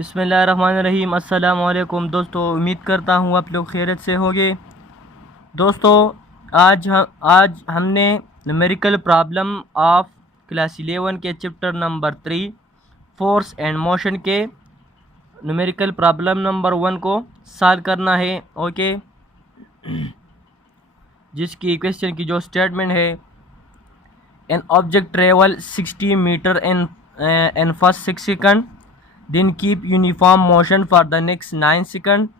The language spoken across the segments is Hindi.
बिस्मिल्लाहिर्रहमानिर्रहीम। अस्सलाम वालेकुम दोस्तों, उम्मीद करता हूँ आप लोग खैरियत से होंगे। दोस्तों आज हमने न्यूमेरिकल प्रॉब्लम ऑफ क्लास 11 के chapter number 3 force and motion के न्यूमेरिकल प्रॉब्लम नंबर 1 को सॉल्व करना है। ओके, जिसकी क्वेश्चन की जो स्टेटमेंट है, an object travel 60 metre in first 6 second, then keep uniform motion for the next 9 seconds.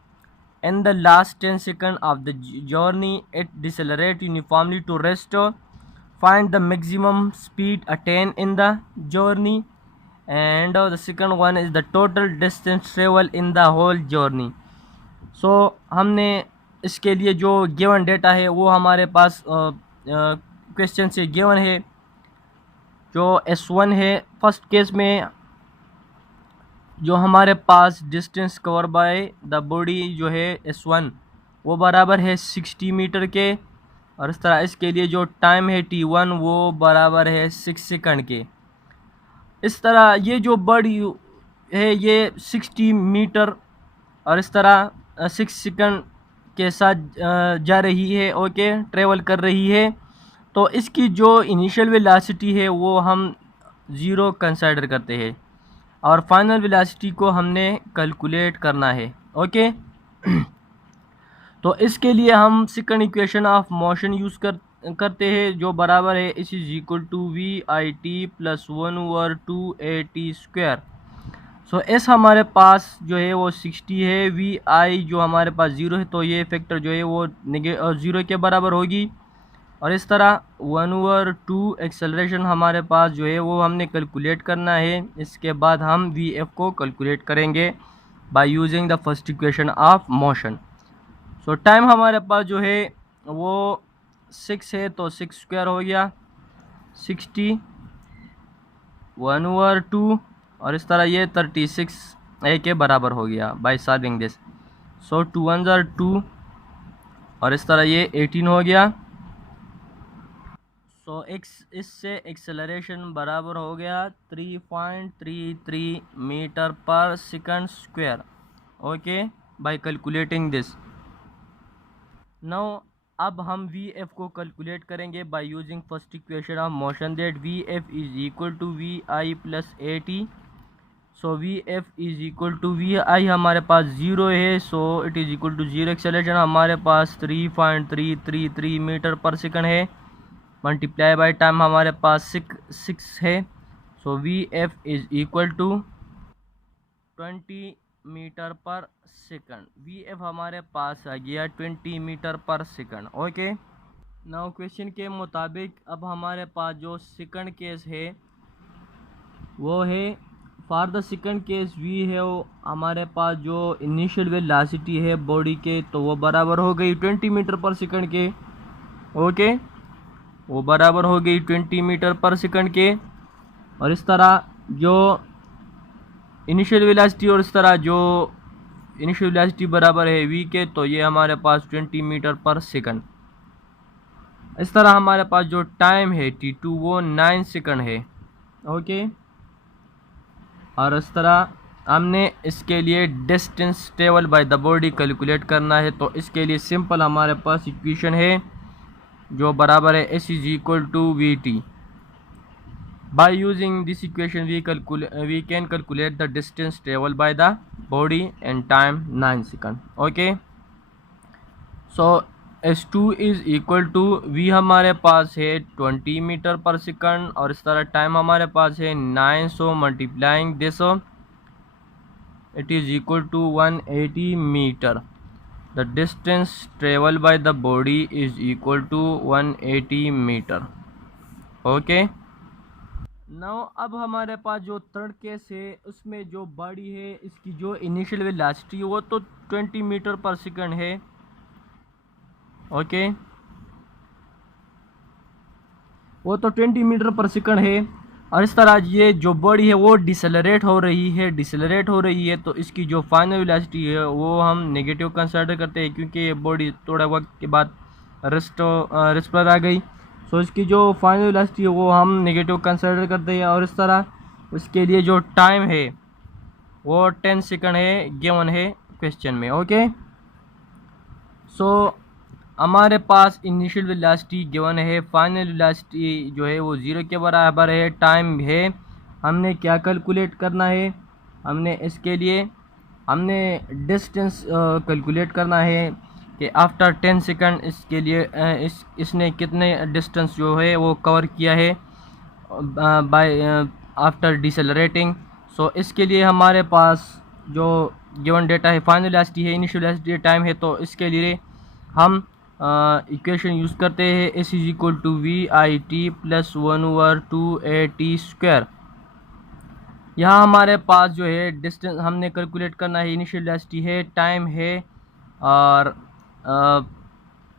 In the last 10 seconds of the journey, it decelerate uniformly to rest. Find the maximum speed attained in the journey. And the second one is the total distance travel in the whole journey. So हमने इसके लिए जो गिवन डेटा है वो हमारे पास क्वेश्चन से गिवन है। जो S1 है, फर्स्ट केस में जो हमारे पास distance cover by the body जो है S1 वो बराबर है 60 मीटर के, और इस तरह इसके लिए जो टाइम है T1 वो बराबर है 6 सेकंड के। इस तरह ये जो बॉडी है ये 60 मीटर और इस तरह 6 सेकंड के साथ जा रही है। ओके, ट्रेवल कर रही है। तो इसकी जो इनिशियल वेलोसिटी है वो हम 0 कंसीडर करते हैं और फाइनल वेलोसिटी को हमने कैलकुलेट करना है। ओके, तो इसके लिए हम second equation of motion use करते हैं जो बराबर है s is equal to we i t plus 1/2 AT²। So s हमारे पास जो है वो 60 है, वी आई जो हमारे पास 0 है, तो ये फैक्टर जो है वो 0 के बराबर होगी। और इस तरह 1/2 एक्सेलरेशन हमारे पास जो है वो हमने कैलकुलेट करना है। इसके बाद हम वी एफ को कैलकुलेट करेंगे by using the first equation of motion. So time हमारे पास जो है वो 6 है, तो 6² हो गया 60 1/2 और इस तरह ये 36 ए के बराबर हो गया बाय सॉल्विंग दिस। सो 2 1 ज़ा 2 और इस तरह ये 18 हो गया। तो इससे एक्सेलरेशन बराबर हो गया 3.33 metre per second square. Okay, by calculating this. Now अब हम वी एफ को कैलकुलेट करेंगे by using first equation of motion that V F is equal to we I plus A T. So V F is equal to we I हमारे पास 0 है, so it is equal to 0। Acceleration हमारे पास 3.333 मीटर पर सेकंड है, मल्टीप्लाई बाय टाइम हमारे पास 6 है। So V F is equal to 20 metre per second. V f हमारे पास आ गया 20 metre per second. Okay, now question के मुताबिक अब हमारे पास जो सेकंड केस है वो है for the second case v है वो हमारे पास जो इनिशियल वेलोसिटी है बॉडी के तो वो बराबर हो गई 20 मीटर पर सेकंड के। ओके, वो बराबर हो गई 20 मीटर पर सेकंड के। और इस तरह जो इनिशियल वेलोसिटी और इस तरह जो इनिशियल वेलोसिटी बराबर है v के, तो ये हमारे पास 20 मीटर पर सेकंड। इस तरह हमारे पास जो टाइम है t2 वो 9 सेकंड है। ओके, और इस तरह हमने इसके लिए distance travel by the body calculate करना है। तो इसके लिए सिंपल हमारे पास इक्वेशन है जो बराबर है s is equal to v t. By using this equation we can calculate the distance travel by the body and time 9 second. Okay, so s2 is equal to v हमारे पास है 20 मीटर पर सेकंड और इस तरह टाइम हमारे पास है 9, so multiplying this it is equal to 180 metre. The distance traveled by the body is equal to 180 metre. Okay, now अब हमारे पास जो थर्ड केस है उसमें जो बॉडी है इसकी जो इनिशियल वेलोसिटी वो तो 20 मीटर पर सेकंड है। ओके, वो तो 20 मीटर पर सेकंड है और इस तरह ये जो बॉडी है वो डिसेलरेट हो रही है। तो इसकी जो फाइनल वेलोसिटी है वो हम नेगेटिव कंसीडर करते हैं क्योंकि ये बॉडी थोड़ा वक्त के बाद रेस्ट पर आ गई। सो इसकी जो फाइनल वेलोसिटी है वो हम नेगेटिव कंसीडर करते हैं। और इस तरह उसके लिए जो टाइम है वो 10 सेकंड है, गिवन है क्वेश्चन में। ओके, सो हमारे पास इनिशियल वेलोसिटी गिवन है, फाइनल वेलोसिटी जो है वो 0 के बराबर है, टाइम है। हमने क्या कैलकुलेट करना है, हमने इसके लिए हमने डिस्टेंस कैलकुलेट करना है कि आफ्टर 10 सेकंड इसके लिए इसने कितने डिस्टेंस जो है वो कवर किया है बाय आफ्टर डिसेलरेटिंग। सो इसके लिए हमारे पास जो गिवन डेटा है, फाइनल वेलोसिटी है, इनिशियल वेलोसिटी टाइम है, तो इसके लिए हम इक्वेशन यूज़ करते हैं s is equal to we i t plus 1/2 AT²। यहाँ हमारे पास जो है डिस्टेंस हमने कैलकुलेट करना है, इनिशियल वेलोसिटी है, टाइम है, और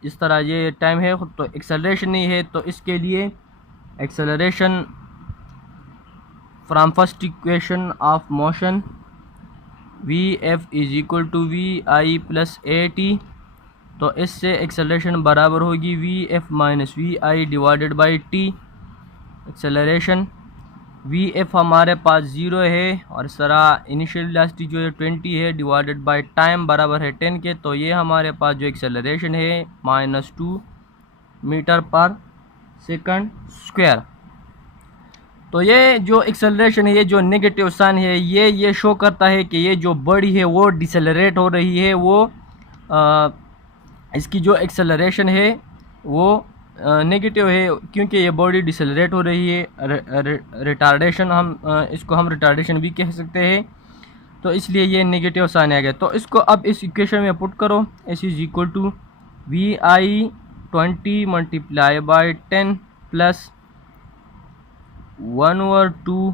इस तरह ये टाइम है, तो एक्सेलरेशन नहीं है, तो इसके लिए acceleration from first equation of motion v F is equal to we I plus A t, तो इससे एक्सेलरेशन बराबर होगी v f minus v i divided by t. Acceleration v f हमारे पास 0 है, और इस तरह इनिशियल वेलोसिटी जो है 20 है डिवाइडेड बाई टाइम बराबर है 10 के, तो ये हमारे पास जो एक्सेलरेशन है -2 मीटर पर सेकंड स्क्वायर। तो ये जो एक्सेलरेशन है, ये जो नेगेटिव साइन है, ये शो करता है कि ये जो बॉडी है वो डिसेलरेट हो रही है, वो इसकी जो एक्सेलरेशन है वो नेगेटिव है, क्योंकि ये बॉडी डिसेलरेट हो रही है। रिटार्डेशन हम इसको हम रिटार्डेशन भी कह सकते हैं, तो इसलिए ये नेगेटिव साइन आ गया। तो इसको अब इस इक्वेशन में पुट करो, s is equal to we i 20 multiply by 10 plus 1/2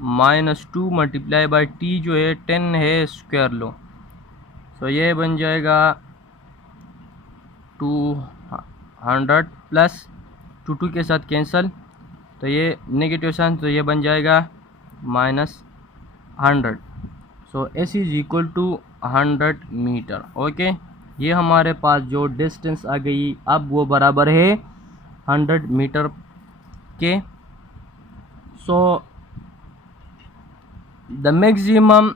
minus 2 multiply by t जो है 10 है स्क्वायर लो। तो ये बन जाएगा 200 प्लस 2 के साथ कैंसल, तो ये नेगेटिव साइन, तो ये बन जाएगा -100। So S is equal to 100 metre. Okay, ये हमारे पास जो डिस्टेंस आ गई अब वो बराबर है 100 मीटर के। सो द मैक्सिमम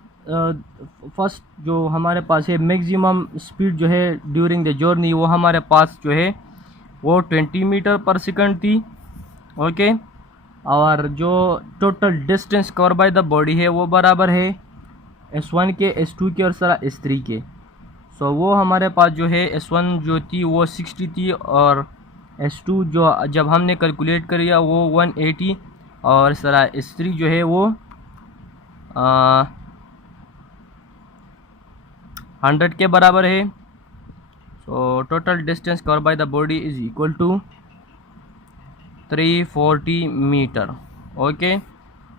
फर्स्ट जो हमारे पास है मैक्सिमम स्पीड जो है ड्यूरिंग द जर्नी, वो हमारे पास जो है वो 20 मीटर पर सेकंड थी। ओके, और जो total distance cover by the body है वो बराबर है S1 के, S2 के और सारा S3 के। सो वो हमारे पास जो है S1 जो थी वो 60 थी, और S2 जो जब हमने कैलकुलेट किया वो 180, और इस तरह S3 जो है वो 100 के बराबर है। So total distance cover by the body is equal to 340 metre. Okay,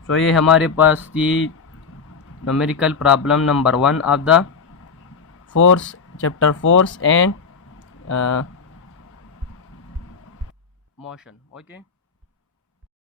so ये हमारे पास थी numerical problem number 1 of the force chapter force and motion. Okay.